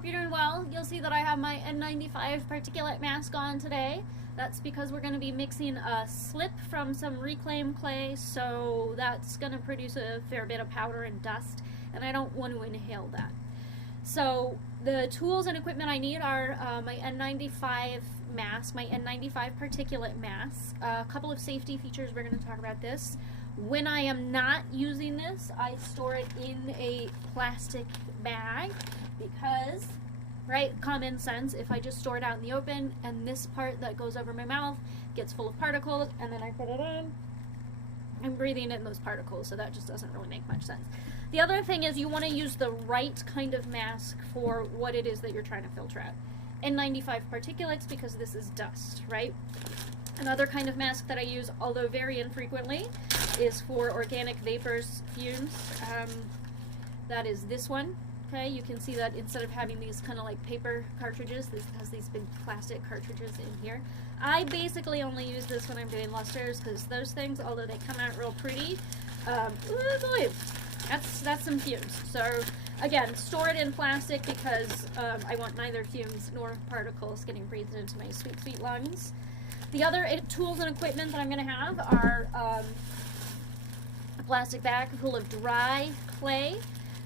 hope you're doing well. You'll see that I have my N95 particulate mask on today. That's because we're going to be mixing a slip from some reclaimed clay, so that's going to produce a fair bit of powder and dust, and I don't want to inhale that. So the tools and equipment I need are my N95 mask, my N95 particulate mask, a couple of safety features. We're going to talk about this. When I am not using this, I store it in a plastic bag because, right, common sense, if I just store it out in the open and this part that goes over my mouth gets full of particles and then I put it in, I'm breathing in those particles, so that just doesn't really make much sense. The other thing is you want to use the right kind of mask for what it is that you're trying to filter out. N95 particulates because this is dust, right? Another kind of mask that I use, although very infrequently, is for organic vapors, fumes. That is this one. Okay, you can see that instead of having these kind of like paper cartridges, this has these big plastic cartridges in here. I basically only use this when I'm doing lusters because those things, although they come out real pretty, ooh boy, that's some fumes. So again, store it in plastic because I want neither fumes nor particles getting breathed into my sweet, sweet lungs. The other tools and equipment that I'm going to have are a plastic bag full of dry clay.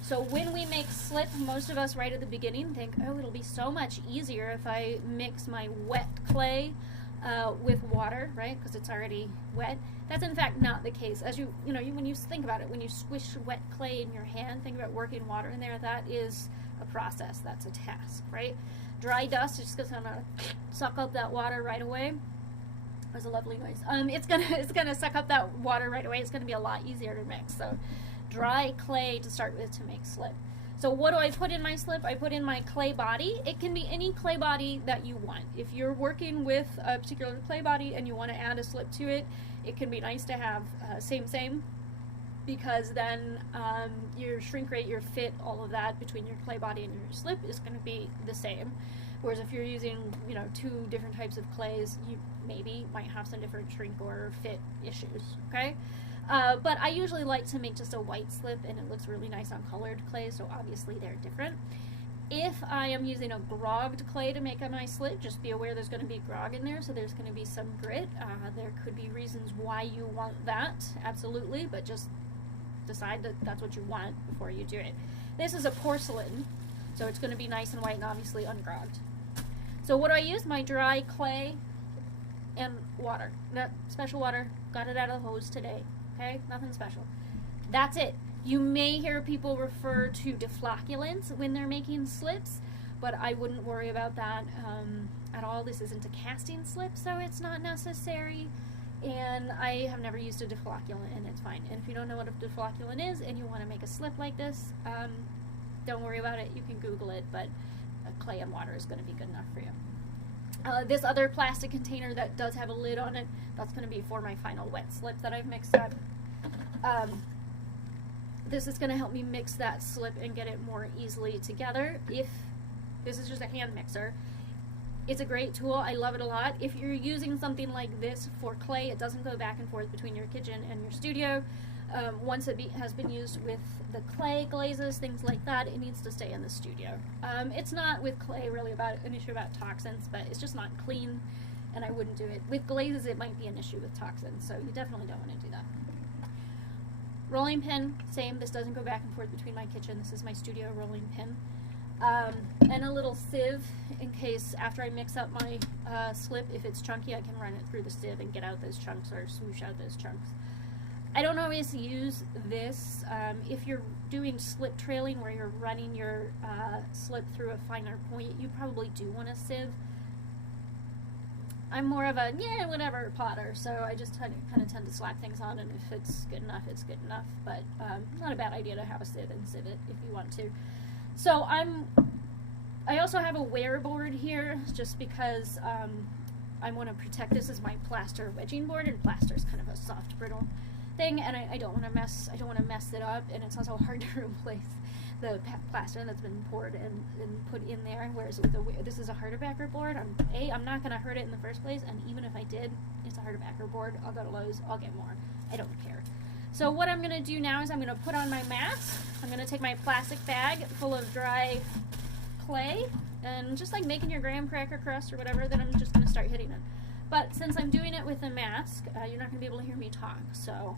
So when we make slip, most of us right at the beginning think, oh, it'll be so much easier if I mix my wet clay with water, right? Because it's already wet. That's in fact not the case. As when you think about it, when you squish wet clay in your hand, think about working water in there. That is a process. That's a task, right? Dry dust is just gonna suck up that water right away. That's a lovely noise. It's gonna suck up that water right away. It's gonna be a lot easier to mix. So dry clay to start with to make slip. So what do I put in my slip? I put in my clay body. It can be any clay body that you want. If you're working with a particular clay body and you want to add a slip to it, it can be nice to have same, because then your shrink rate, your fit, all of that between your clay body and your slip is going to be the same. Whereas if you're using, two different types of clays, you maybe might have some different shrink or fit issues, okay? But I usually like to make just a white slip, and it looks really nice on colored clay, so obviously they're different. If I am using a grogged clay to make a nice slip, just be aware there's going to be grog in there, so there's going to be some grit. There could be reasons why you want that, absolutely, but just decide that that's what you want before you do it. This is a porcelain, so it's going to be nice and white and obviously ungrogged. So what do I use? My dry clay and water. That special water, got it out of the hose today. Okay, nothing special. That's it. You may hear people refer to deflocculants when they're making slips, but I wouldn't worry about that at all. This isn't a casting slip, so it's not necessary. And I have never used a deflocculant, and it's fine. And if you don't know what a deflocculant is and you want to make a slip like this, don't worry about it. You can Google it, but clay and water is going to be good enough for you. This other plastic container that does have a lid on it, that's going to be for my final wet slip that I've mixed up. This is going to help me mix that slip and get it more easily together. If this is just a hand mixer, it's a great tool. I love it a lot. If you're using something like this for clay, it doesn't go back and forth between your kitchen and your studio. Once it has been used with the clay glazes, things like that, it needs to stay in the studio. It's not with clay really about an issue about toxins, but it's just not clean, and I wouldn't do it. With glazes, it might be an issue with toxins, so you definitely don't want to do that. Rolling pin, same. This doesn't go back and forth between my kitchen. This is my studio rolling pin. And a little sieve in case after I mix up my slip, if it's chunky, I can run it through the sieve and get out those chunks or smoosh out those chunks. I don't always use this. If you're doing slip trailing where you're running your slip through a finer point, you probably do want a sieve. I'm more of a, yeah, whatever plotter, so I just kind of tend to slap things on, and if it's good enough, it's good enough. But not a bad idea to have a sieve and sieve it if you want to. So I also have a wear board here, just because I want to protect this as my plaster wedging board, and plaster is kind of a soft, brittle thing, and I don't want to mess it up, and it's also hard to replace the plaster that's been poured and put in there. Whereas with this is a Harderbacker board, I'm not going to hurt it in the first place, and even if I did, it's a Harderbacker board. I'll go to Lowe's, I'll get more. I don't care. So what I'm going to do now is I'm going to put on my mask. I'm going to take my plastic bag full of dry clay and just like making your graham cracker crust or whatever, then I'm just going to start hitting it. But since I'm doing it with a mask, you're not going to be able to hear me talk, so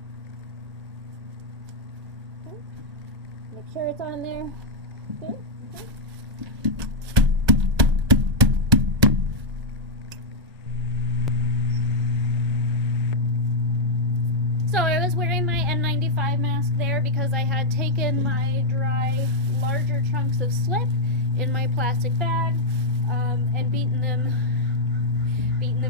okay. Make sure it's on there. Good. Okay. So I was wearing my N95 mask there because I had taken my dry, larger chunks of slip in my plastic bag and beaten them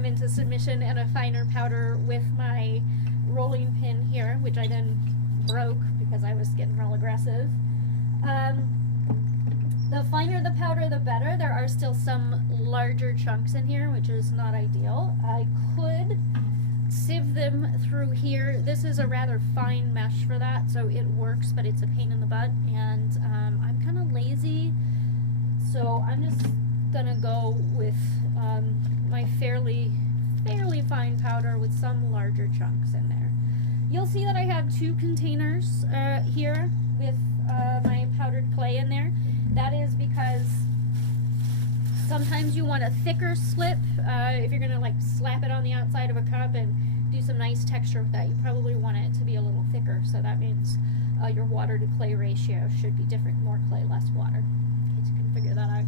into submission and a finer powder with my rolling pin here, which I then broke because I was getting real aggressive. The finer the powder, the better. There are still some larger chunks in here, which is not ideal. I could sieve them through here. This is a rather fine mesh for that, so it works, but it's a pain in the butt, and I'm kind of lazy, so I'm just gonna go with my fairly fine powder with some larger chunks in there. You'll see that I have two containers here with my powdered clay in there. That is because sometimes you want a thicker slip. If you're gonna like slap it on the outside of a cup and do some nice texture with that, you probably want it to be a little thicker. So that means your water to clay ratio should be different. More clay, less water. In case you can figure that out.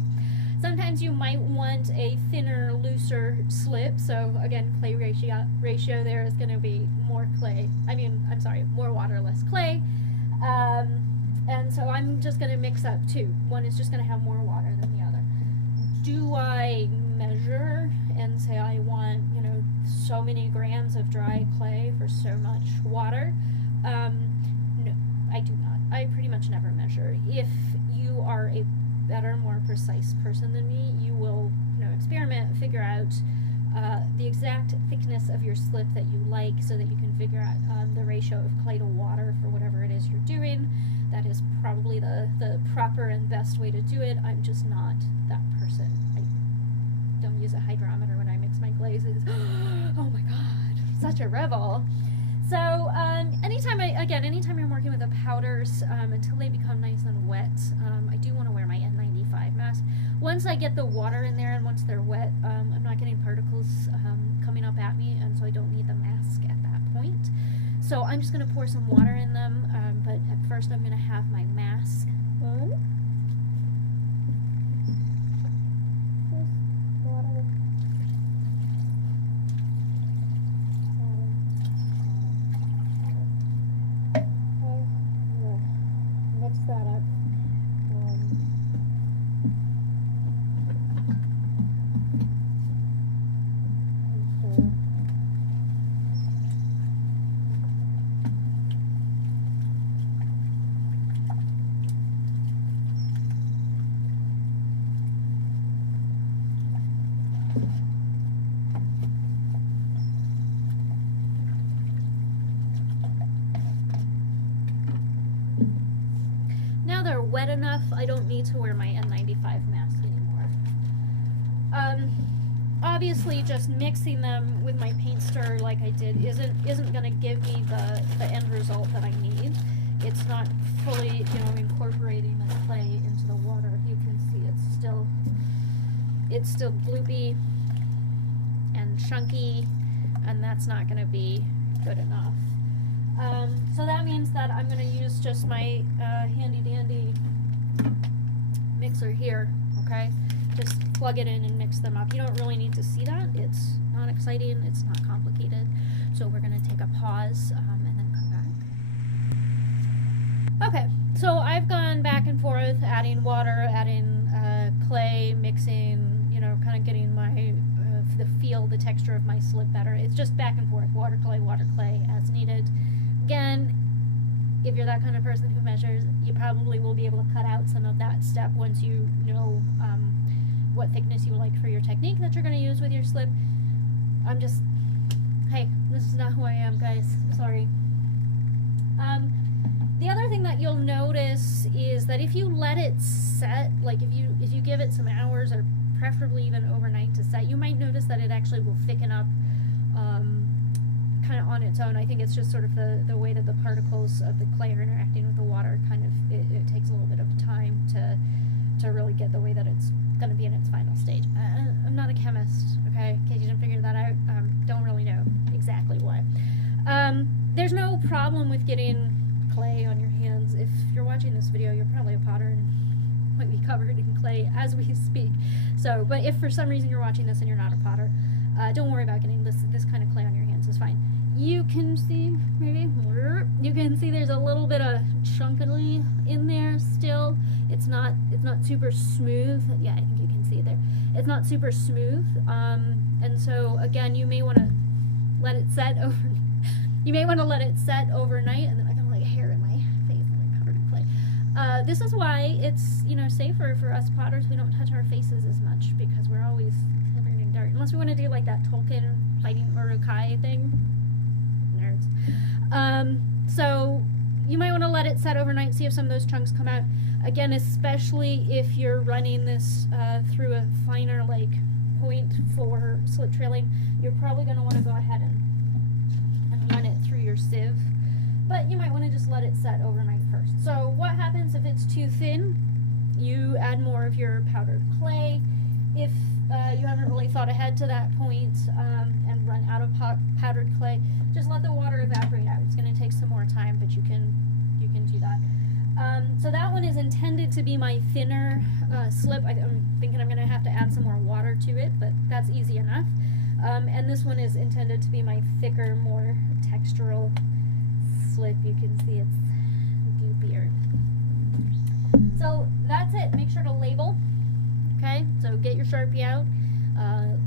Sometimes you might want a thinner, looser slip. So again, clay ratio there is going to be more clay. More water, less clay. And so I'm just going to mix up two. One is just going to have more water than the other. Do I measure and say I want, so many grams of dry clay for so much water? No, I do not. I pretty much never measure. If you are a better, more precise person than me, you will, experiment, figure out the exact thickness of your slip that you like so that you can figure out the ratio of clay to water for whatever it is you're doing. That is probably the proper and best way to do it. I'm just not that person. I don't use a hydrometer when I mix my glazes. Oh my god, such a rebel. So anytime I'm working with the powders, until they become nice and wet, I do want to wear my N95 mask. Once I get the water in there and once they're wet, I'm not getting particles coming up at me, and so I don't need the mask at that point. So I'm just going to pour some water in them, but at first I'm going to have my mask on. Mix that up. Now they're wet enough, I don't need to wear my N95 mask anymore. Obviously just mixing them with my paint stirrer like I did isn't going to give me the end result that I need. It's not fully, incorporating the clay into the water. You can see it's still gloopy and chunky, and that's not going to be good enough. So that means that I'm going to use just my handy dandy mixer here, okay? Just plug it in and mix them up. You don't really need to see that. It's not exciting, it's not complicated. So we're going to take a pause and then come back. Okay, so I've gone back and forth, adding water, adding clay, mixing, kind of getting my the feel, the texture of my slip better. It's just back and forth, water, clay, as needed. Again, if you're that kind of person who measures, you probably will be able to cut out some of that step once you know what thickness you like for your technique that you're going to use with your slip. Hey, this is not who I am, guys. Sorry. The other thing that you'll notice is that if you let it set, like if you give it some hours or preferably even overnight to set, you might notice that it actually will thicken up kind of on its own. I think it's just sort of the way that the particles of the clay are interacting with the water. Kind of it takes a little bit of time to really get the way that it's no problem with getting clay on your hands. If you're watching this video, you're probably a potter and might be covered in clay as we speak. So, but if for some reason you're watching this and you're not a potter, don't worry about getting this kind of clay on your hands. It's fine. You can see, maybe, you can see there's a little bit of chunkily in there still. It's not super smooth. Yeah, I think you can see it there. It's not super smooth. And so again, you may want to let it set over. You may want to let it set overnight. And then I got like hair in my face and I'm covered in clay. This is why it's, you know, safer for us potters. We don't touch our faces as much because we're always covered in dirt. Unless we want to do like that Tolkien fighting Urukai thing. Nerds. So you might want to let it set overnight, see if some of those chunks come out. Again, especially if you're running this through a finer like point for slip trailing, you're probably going to want to go ahead and run it through your sieve. But you might want to just let it set overnight first. So what happens if it's too thin? You add more of your powdered clay. If you haven't really thought ahead to that point and run out of powdered clay, just let the water evaporate out. It's going to take some more time, but you can do that. So that one is intended to be my thinner slip. I'm thinking I'm going to have to add some more water to it, but that's easy enough. And this one is intended to be my thicker, more textural slip. You can see it's goopier. So that's it. Make sure to label. Okay, so get your Sharpie out,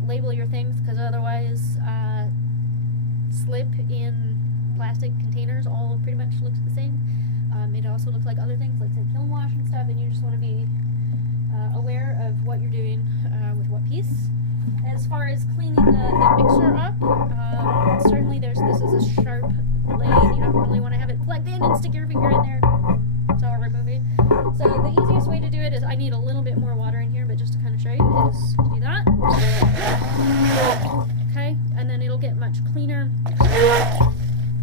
label your things, because otherwise slip in plastic containers all pretty much looks the same. It also looks like other things, like say kiln wash and stuff, and you just want to be aware of what you're doing with what piece. As far as cleaning the mixer up, certainly this is a sharp blade. You don't really want to have it plugged in and stick your finger in there. So I'll remove it. So the easiest way to do it is, I need a little bit more water in here, but just to kind of show you, is to do that. Okay, and then it'll get much cleaner.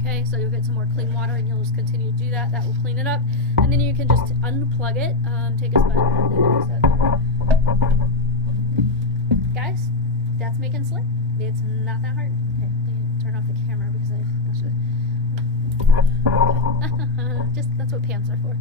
Okay, so you'll get some more clean water and you'll just continue to do that. That will clean it up. And then you can just unplug it, take a sponge, leave it set there. Guys, that's making slip. It's not that hard. Okay, let me turn off the camera because I should. Okay. Just, that's what pants are for.